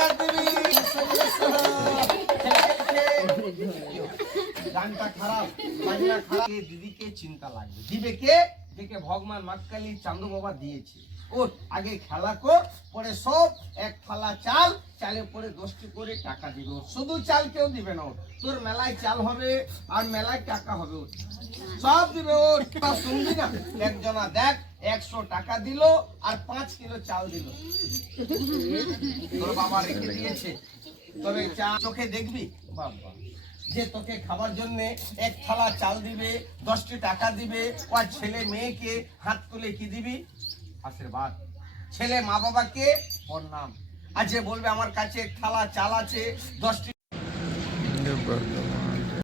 হাজার দিবি। গানটা খারাপ, বাজনা খারাপ, দিদিকে চিন্তা লাগবে। দিবে কে? দেখে ভগবান মাক্কালি চান্দু বাবা দিয়েছে। ওঠ আগে খেলা কর, পরে সব এক থালা চাল, চালে পরে 10টি করে টাকা দিবে। শুধু চাল কেউ দিবে না, তোর মেলায় চাল হবে আর মেলায় টাকা হবে, সব দিবে। ওর শুনবি না? একজনা দেখ 100 টাকা দিল আর 5 কিলো চাল দিল, তোর বাবা রেখে দিয়েছে। তবে চোখে দেখবি বাবা যে তোকে খাবার জন্য এক থালা চাল দিবে, 10টি টাকা দিবে। আর ছেলে মেয়েকে হাত তুলে কি দিবি? আশীর্বাদ। ছেলে মা বাবাকে প্রণাম। আর যে বলবে আমার কাছে এক থালা চাল আছে, 10টি